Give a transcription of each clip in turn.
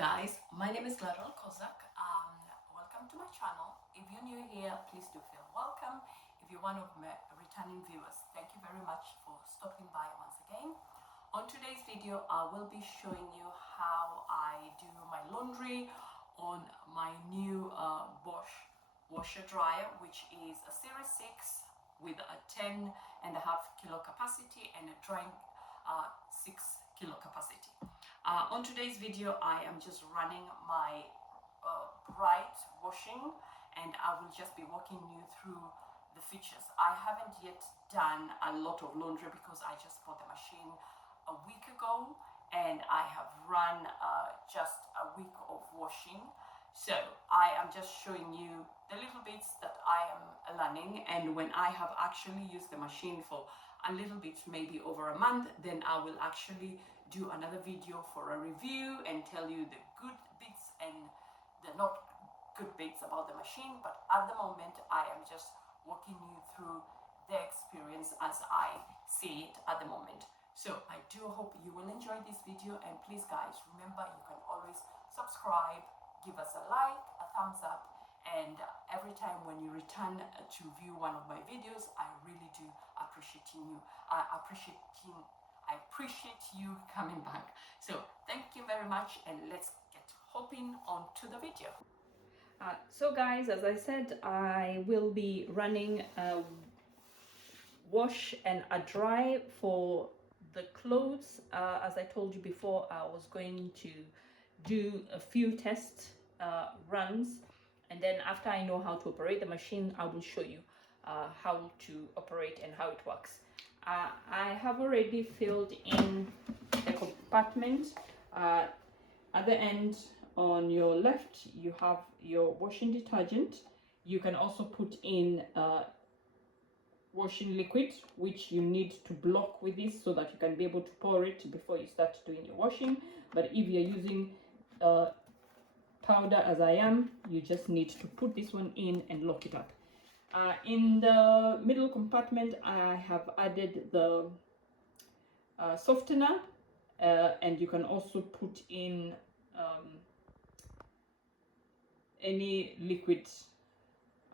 guys, my name is Gladwell Kozak. Welcome to my channel. If you're new here, please do feel welcome. If you're one of my returning viewers, thank you very much for stopping by once again. On today's video, I will be showing you how I do my laundry on my new Bosch Washer Dryer, which is a Series 6 with a 10.5 kilo capacity and a drying 6 kilo capacity. On today's video, I am just running my bright washing, and I will just be walking you through the features. I haven't yet done a lot of laundry because I just bought the machine a week ago and I have run just a week of washing. So I am just showing you the little bits that I am learning, and when I have actually used the machine for a little bit, maybe over a month, then I will actually do another video for a review and tell you the good bits and the not good bits about the machine. But at the moment, I am just walking you through the experience as I see it at the moment. So I do hope you will enjoy this video, and please guys, remember you can always subscribe, give us a like, a thumbs up, and every time when you return to view one of my videos, I really do appreciate you. I appreciate you coming back. So thank you very much, and let's get hopping on to the video. So guys, as I said, I will be running a wash and a dry for the clothes. As I told you before, I was going to do a few test runs, and then after I know how to operate the machine, I will show you how to operate and how it works. I have already filled in the compartment. At the end on your left, you have your washing detergent. You can also put in washing liquid, which you need to block with this so that you can be able to pour it before you start doing your washing. But if you're using powder as I am, you just need to put this one in and lock it up. In the middle compartment, I have added the softener, and you can also put in any liquid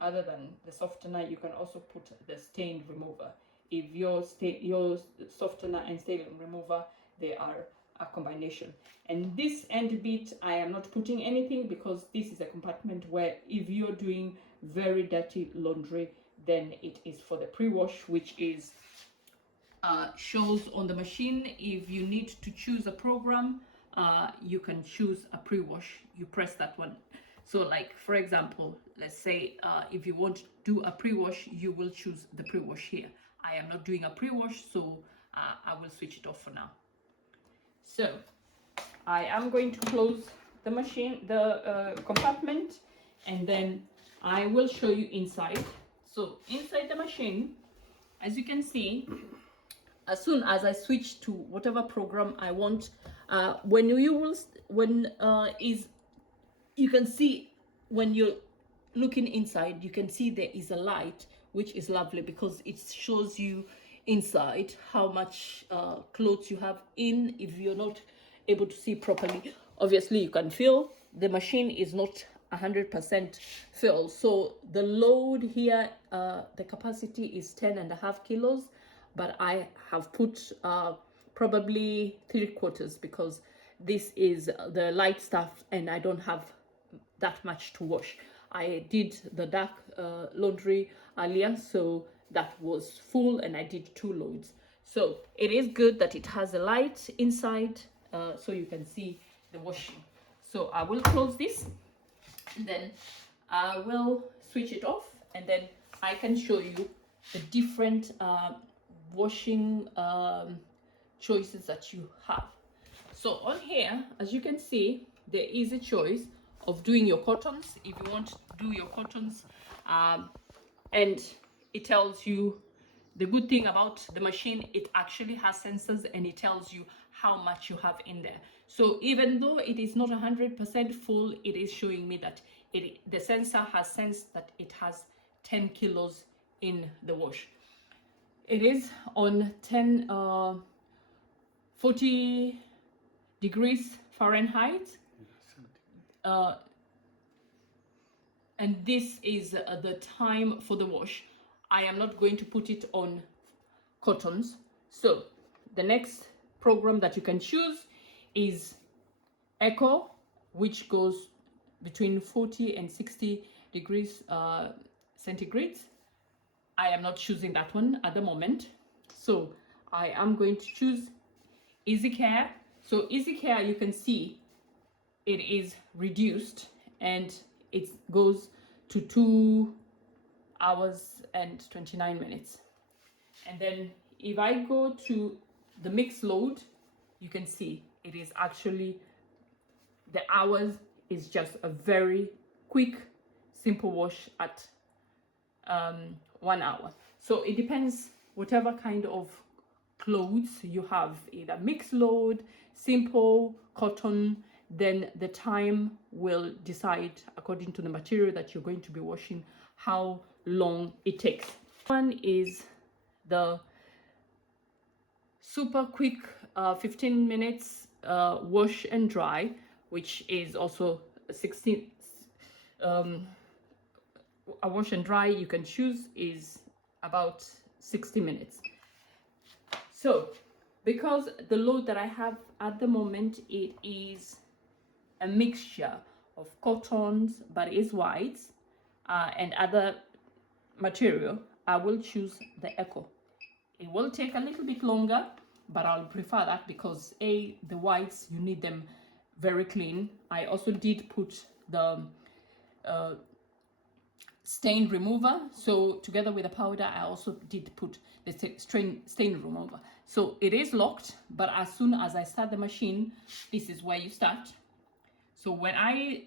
other than the softener. You can also put the stain remover. If your softener and stain remover, they are a combination. And this end bit, I am not putting anything because this is a compartment where if you're doing very dirty laundry, then it is for the pre-wash, which is shows on the machine. If you need to choose a program, you can choose a pre-wash. You press that one. So like, for example, let's say if you want to do a pre-wash, you will choose the pre-wash here. I am not doing a pre-wash, so I will switch it off for now. So I am going to close the machine, the compartment, and then I will show you inside. So inside the machine, as you can see, as soon as I switch to whatever program I want, you can see when you're looking inside, you can see there is a light, which is lovely because it shows you inside how much clothes you have in. If you're not able to see properly, obviously you can feel the machine is not 100% filled. So the load here, the capacity is 10.5 kilos, but I have put probably 3/4 because this is the light stuff and I don't have that much to wash. I did the dark laundry earlier, so that was full and I did 2 loads. So it is good that it has a light inside, so you can see the washing. So I will close this, and then I will switch it off, and then I can show you the different washing choices that you have. So on here, as you can see, there is a choice of doing your cottons. If you want to do your cottons, and it tells you, the good thing about the machine, it actually has sensors and it tells you how much you have in there. So even though it is not 100% full, it is showing me that the sensor has sensed that it has 10 kilos in the wash. It is on 40 degrees Fahrenheit. and this is the time for the wash. I am not going to put it on cottons. So the next program that you can choose is Eco, which goes between 40 and 60 degrees centigrade. I am not choosing that one at the moment, so I am going to choose Easy Care. So Easy Care, you can see it is reduced and it goes to 2 hours and 29 minutes. And then if I go to the mixed load, you can see it is actually, the hours is just a very quick, simple wash at 1 hour. So it depends whatever kind of clothes you have, either mixed load, simple, cotton, then the time will decide according to the material that you're going to be washing how long it takes. One is the super quick 15 minutes wash and dry, which is also 16 a wash and dry you can choose is about 60 minutes. So because the load that I have at the moment, it is a mixture of cottons, but it is whites and other material, I will choose the Eco. It will take a little bit longer, but I'll prefer that because the whites, you need them very clean. I also did put the stain remover, so together with the powder I also did put the stain remover. So it is locked, but as soon as I start the machine, this is where you start. So when I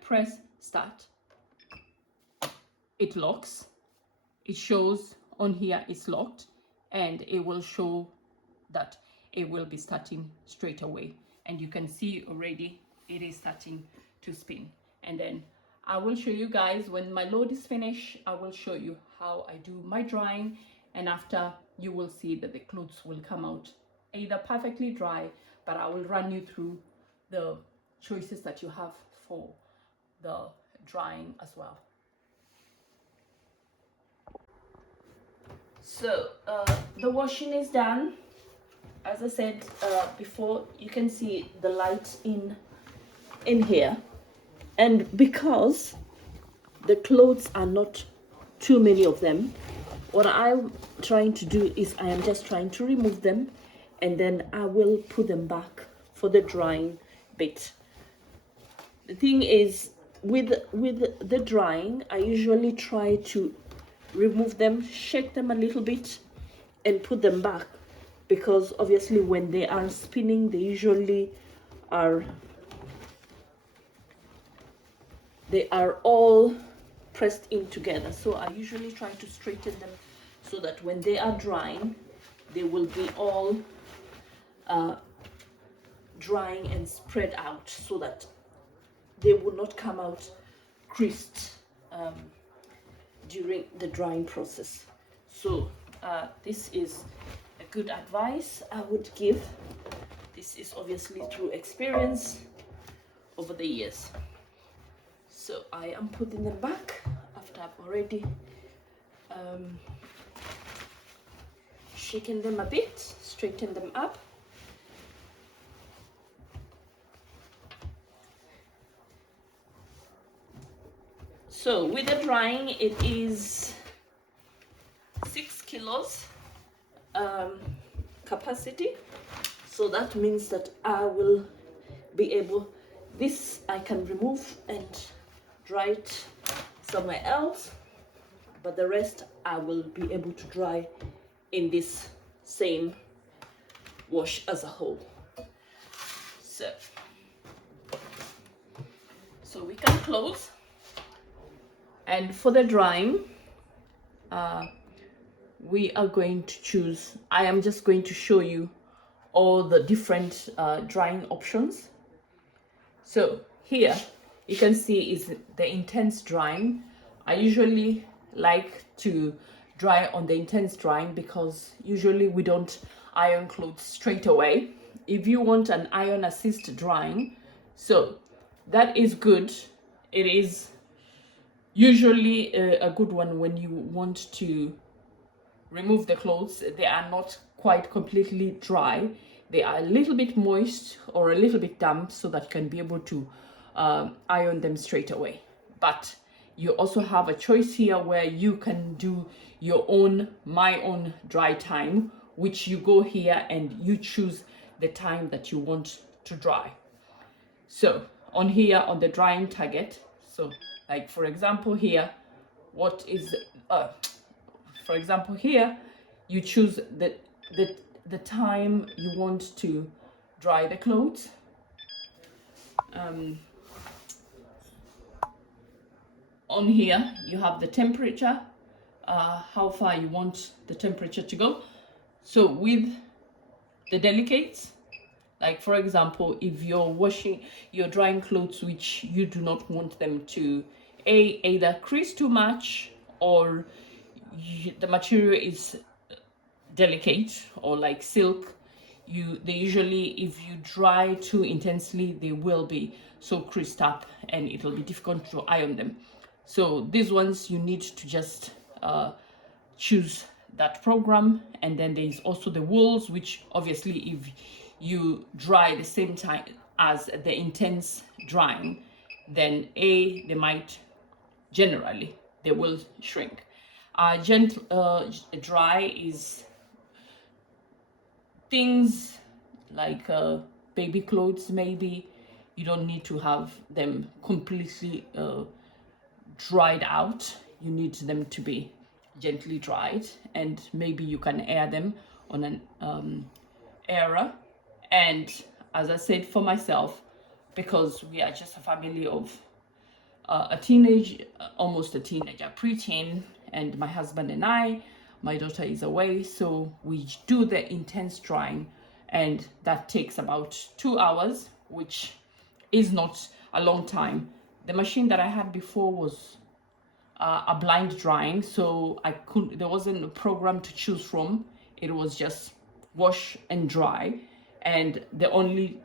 press start, it locks. It shows on here it's locked, and it will show that it will be starting straight away, and you can see already it is starting to spin. And then I will show you guys when my load is finished. I will show you how I do my drying, and after you will see that the clothes will come out either perfectly dry, but I will run you through the choices that you have for the drying as well. So the washing is done. As I said before, you can see the light in here, and because the clothes are not too many of them, what I'm trying to do is I am just trying to remove them, and then I will put them back for the drying bit. The thing is, with the drying, I usually try to remove them, shake them a little bit, and put them back, because obviously when they are spinning, they usually are all pressed in together. So I usually try to straighten them so that when they are drying, they will be all drying and spread out, so that they will not come out creased during the drying process. So this is a good advice I would give. This is obviously through experience over the years. So I am putting them back after I've already shaken them a bit, straighten them up. So with the drying, it is 6 kilos capacity. So that means that I will be able, this I can remove and dry it somewhere else, but the rest I will be able to dry in this same wash as a whole. So we can close. And for the drying, we are going to choose, I am just going to show you all the different drying options. So here you can see is the intense drying. I usually like to dry on the intense drying because usually we don't iron clothes straight away. If you want an iron assist drying, so that is good. It is usually a good one when you want to remove the clothes. They are not quite completely dry. They are a little bit moist or a little bit damp, so that you can be able to iron them straight away. But you also have a choice here where you can do your own, my own dry time, which you go here and you choose the time that you want to dry. So on here on the drying target, so like for example here, what is for example here, you choose the time you want to dry the clothes. On here you have the temperature, how far you want the temperature to go. So with the delicates, like for example, if you're drying clothes which you do not want them to either crease too much, or the material is delicate or like silk, they usually, if you dry too intensely, they will be so creased up and it'll be difficult to iron them. So these ones you need to just choose that program. And then there's also the wools, which obviously if you dry the same time as the intense drying, then they might, generally they will shrink. Gentle dry is things like baby clothes. Maybe you don't need to have them completely dried out. You need them to be gently dried, and maybe you can air them on an airer. And as I said, for myself, because we are just a family of almost a teenager, preteen, and my husband and I, my daughter is away, so we do the intense drying, and that takes about 2 hours, which is not a long time. The machine that I had before was a blind drying, so there wasn't a program to choose from. It was just wash and dry, and the only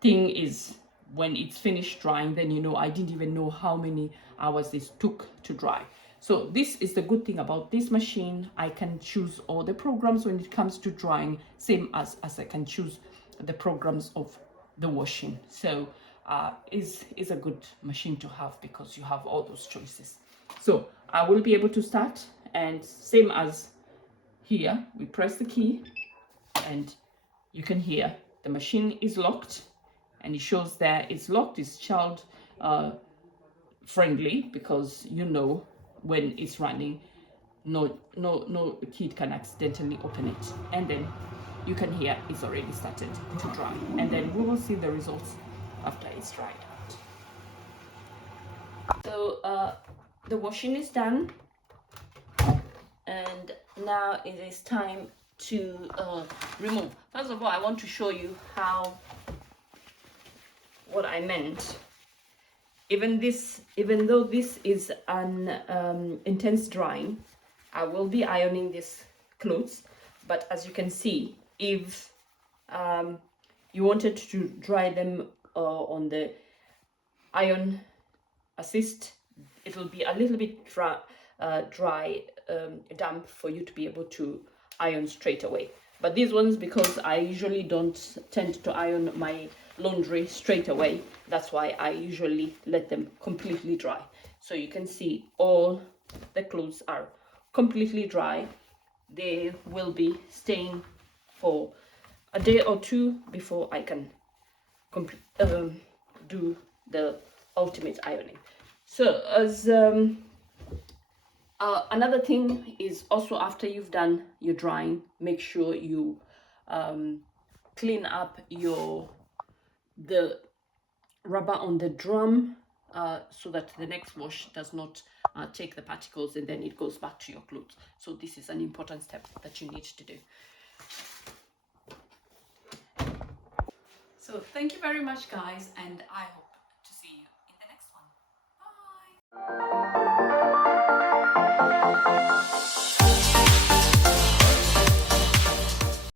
thing is, when it's finished drying, then I didn't even know how many hours this took to dry. So this is the good thing about this machine. I can choose all the programs when it comes to drying, same as I can choose the programs of the washing. So is a good machine to have, because you have all those choices. So I will be able to start, and same as here, we press the key and you can hear the machine is locked, and it shows there it's locked. It's child friendly, because when it's running, no kid can accidentally open it. And then you can hear it's already started to dry, and then we will see the results after it's dried out. So the washing is done, and now it is time to remove. First of all, I want to show you what I meant. Even though this is an intense drying, I will be ironing these clothes. But as you can see, if you wanted to dry them on the iron assist, it will be a little bit dry, damp, for you to be able to iron straight away. But these ones, because I usually don't tend to iron my laundry straight away, that's why I usually let them completely dry. So you can see all the clothes are completely dry. They will be staying for a day or two before I can do the ultimate ironing. So as another thing is, also after you've done your drying, make sure you clean up the rubber on the drum, so that the next wash does not take the particles and then it goes back to your clothes. So this is an important step that you need to do. So thank you very much, guys, and I hope to see you in the next one. Bye.